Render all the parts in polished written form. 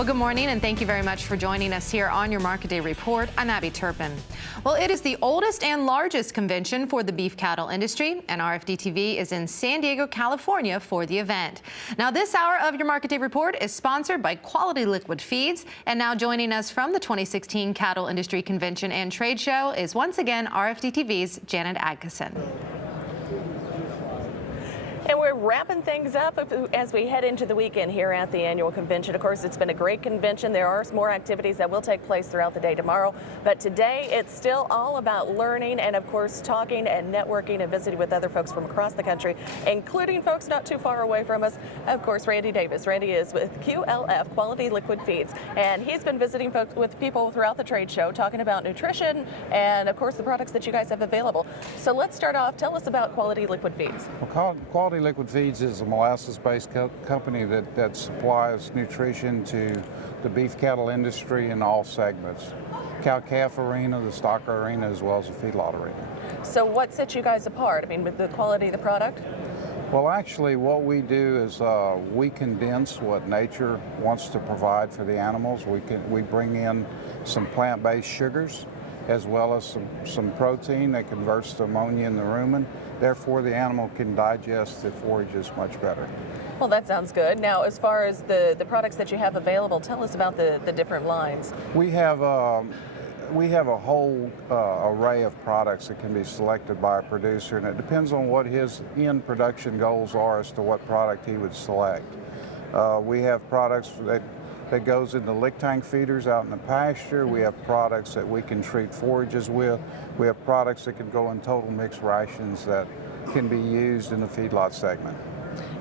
Well, good morning, and thank you very much for joining us here on your Market Day Report. I'm Abby Turpin. Well, it is the oldest and largest convention for the beef cattle industry, and RFDTV is in San Diego, California for the event. Now, this hour of your Market Day Report is sponsored by Quality Liquid Feeds, and now joining us from the 2016 Cattle Industry Convention and Trade Show is once again RFDTV's Janet Adkisson. And we're wrapping things up as we head into the weekend here at the annual convention. Of course, it's been a great convention. There are more activities that will take place throughout the day tomorrow. But today, it's still all about learning and, of course, talking and networking and visiting with other folks from across the country, including folks not too far away from us. Of course, Randy Davis. Randy is with QLF, Quality Liquid Feeds. And he's been visiting folks with people throughout the trade show, talking about nutrition and, of course, the products that you guys have available. So let's start off. Tell us about Quality Liquid Feeds. Well, Quality Liquid Feeds is a molasses-based company that supplies nutrition to the beef cattle industry in all segments. Cow-calf arena, the stock arena, as well as the feedlot arena. So what sets you guys apart? I mean, with the quality of the product? Well, actually, what we do is we condense what nature wants to provide for the animals. We bring in some plant-based sugars, as well as some protein that converts to ammonia in the rumen. Therefore, the animal can digest the forages much better. Well, that sounds good. Now, as far as the products that you have available, tell us about the different lines. We have a whole array of products that can be selected by a producer, and it depends on what his end production goals are as to what product he would select. We have products that goes into lick tank feeders out in the pasture. We have products that we can treat forages with. We have products that can go in total mixed rations that can be used in the feedlot segment.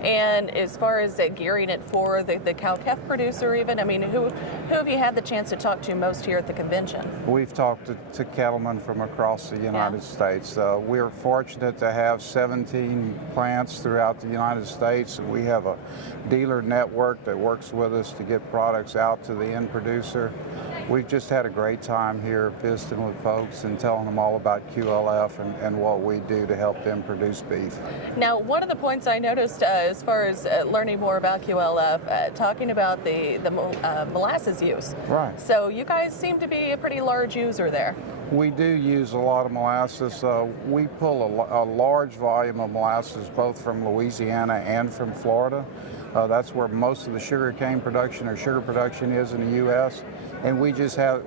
And as far as gearing it for the cow-calf producer even, I mean, who have you had the chance to talk to most here at the convention? We've talked to cattlemen from across the United States. We're fortunate to have 17 plants throughout the United States, and we have a dealer network that works with us to get products out to the end producer. We've just had a great time here visiting with folks and telling them all about QLF and what we do to help them produce beef. Now, one of the points I noticed as far as learning more about QLF, talking about the molasses use. Right. So you guys seem to be a pretty large user there. We do use a lot of molasses. We pull a large volume of molasses both from Louisiana and from Florida. That's where most of the sugarcane production or sugar production is in the U.S. And we just have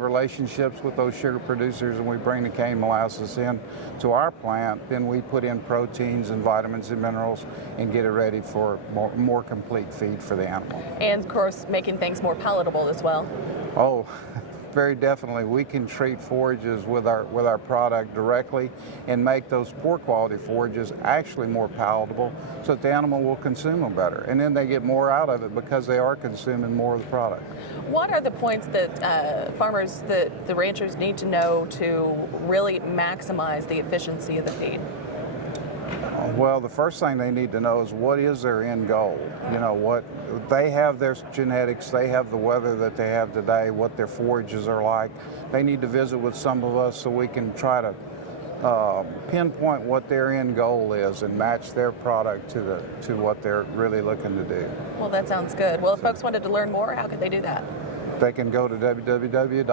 relationships with those sugar producers, and we bring the cane molasses in to our plant. Then we put in proteins and vitamins and minerals and get it ready for more complete feed for the animal. And of course, making things more palatable as well. Oh, very definitely. We can treat forages with our product directly and make those poor quality forages actually more palatable so that the animal will consume them better. And then they get more out of it because they are consuming more of the product. What are the points that farmers, the ranchers need to know to really maximize the efficiency of the feed? Well, the first thing they need to know is what is their end goal. You know, what they have their genetics, they have the weather that they have today, what their forages are like. They need to visit with some of us so we can try to pinpoint what their end goal is and match their product to what they're really looking to do. Well, that sounds good. Well, if folks wanted to learn more, how could they do that? They can go to www.qlf.com.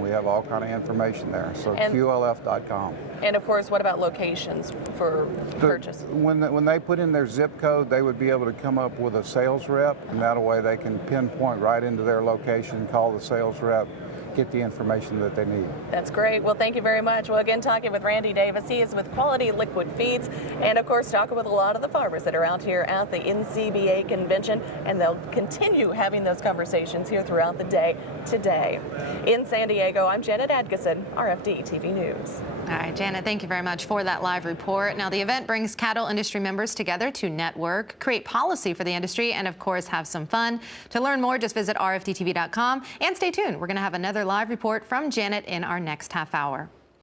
We have all kind of information there, so QLF.com. And of course, what about locations for purchase? When they put in their zip code, they would be able to come up with a sales rep, and that way they can pinpoint right into their location, call the sales rep, get the information that they need. That's great. Well, thank you very much. Well, again, talking with Randy Davis. He is with Quality Liquid Feeds, and of course, talking with a lot of the farmers that are out here at the NCBA convention, and they'll continue having those conversations here throughout the day today. In San Diego, I'm Janet Adkisson, RFDTV News. All right, Janet, thank you very much for that live report. Now, the event brings cattle industry members together to network, create policy for the industry, and of course, have some fun. To learn more, just visit rfdtv.com and stay tuned. We're going to have another live report from Janet in our next half hour.